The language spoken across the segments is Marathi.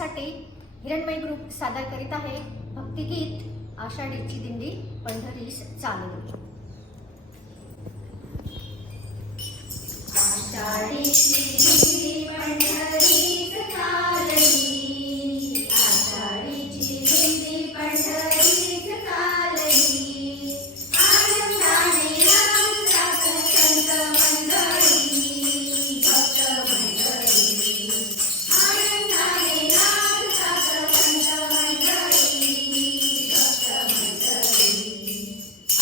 आपल्यासाठी हिरणमय ग्रुप सादर करीत आहे भक्तिगीत आषाढीची दिंडी पंढरीस चालली। आषाढीची दिंडी पंढरीस चालली, आषाढीची दिंडी पंढरीस चालली। आनंदाने नाचतात संत मंडळी, भक्त मंडळी। आनंदाने नाचतात संत मंडळी, भक्त मंडळी।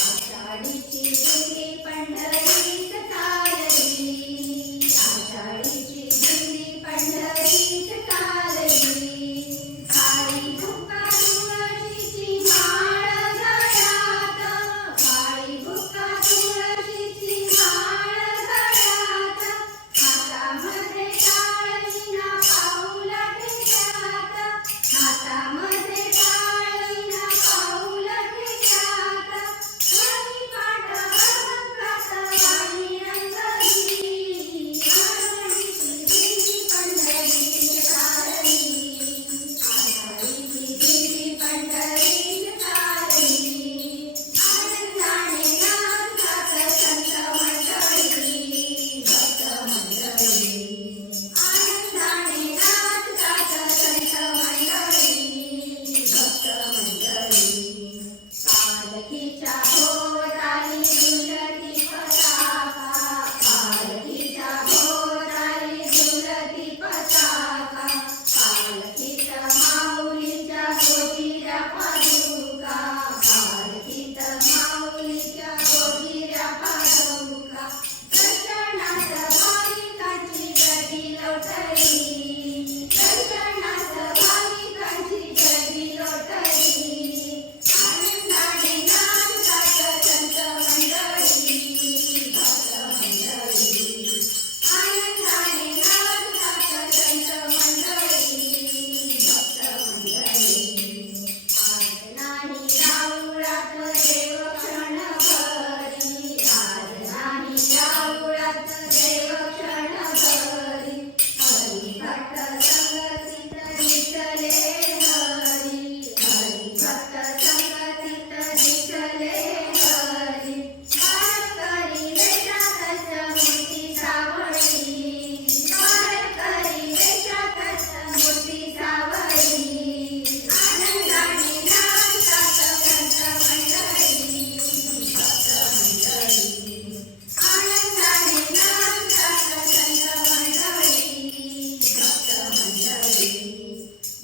आषाढीची दिंडी पंढरीस चालली, आषाढीची दिंडी पंढरीस चालली। काळी भुका तुळशीची माळ गळ्यात, काळी भुका तुळशीची माळ गळ्यात। हातामध्ये टाळीना पाऊल ठेक्यात, हातामध्ये टाळीना पाऊल ठेक्यात। हरिपाठ अभंगात वाणी रंगली, आषाढीची दिंडी पंढरीस चालली, आषाढीची दिंडी पंढरीस चालली। आनंदाने नाचतात संत मंडळी, भक्त मंडळी। आनंदाने नाचतात संत मंडळी, भक्त मंडळी। पालखीच्या भोवताली झुलती पताका, पालखीच्या भोवताली झुलती पताका। पालखीत माऊलीच्या गोजिऱ्या पादुका, पालखीत माऊलीच्या गोजिऱ्या पादुका। दर्शनात भाविकांची गर्दी लोटली, दर्शनात भाविकांची गर्दी लोटली। आनंदाने नाचतात संत मंडळी, भक्त मंडळी। आनंदाने नाचतात संत मंडळी, भक्त मंडळी। आज नाही राऊळात देव क्षणभरी, आज नाही राऊळात देव क्षणभरी। हरिभक्त संगतीत दिसले हरी, हरिभक्त संगतीत दिसले हरी। वारकरी वेशातच मूर्ती सावळी, वारकरी वेशातच मूर्ती सावळी। आनंदाने नाचतात संत मंडळी, भक्त मंडळी। आनंदाने नाचतात संत मंडळी, भक्त मंडळी।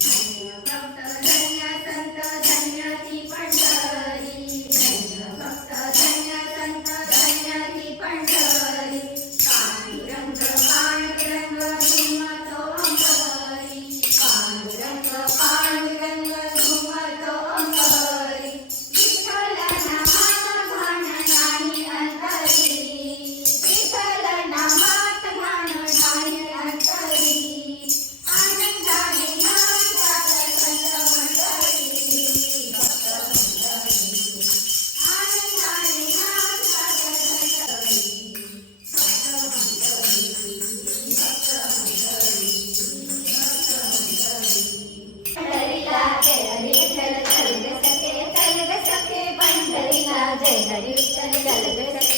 धन्य भक्त धन्य संत धन्य ती पंढरी, धन्य भक्त धन्य संत धन्य ती पंढरी। पांडुरंग पांडुरंग घुमतो अंबरी, पांडुरंग पांडुरंग घुमतो अंबरी। विठ्ठल नामात भान नाही अंतरी, विठ्ठल नामात भान नाही अंतरी। आनंदाने नाचतात संत मंडळी, भक्त मंडळी। आनंदाने नाचतात संत मंडळी, भक्त मंडळी, भक्त मंडळी, भक्त मंडळी। पंढरीला जय हरी विठ्ठल चल ग सखे, चल ग सखे पंढरीला जय हरी विठ्ठल चल ग सखे।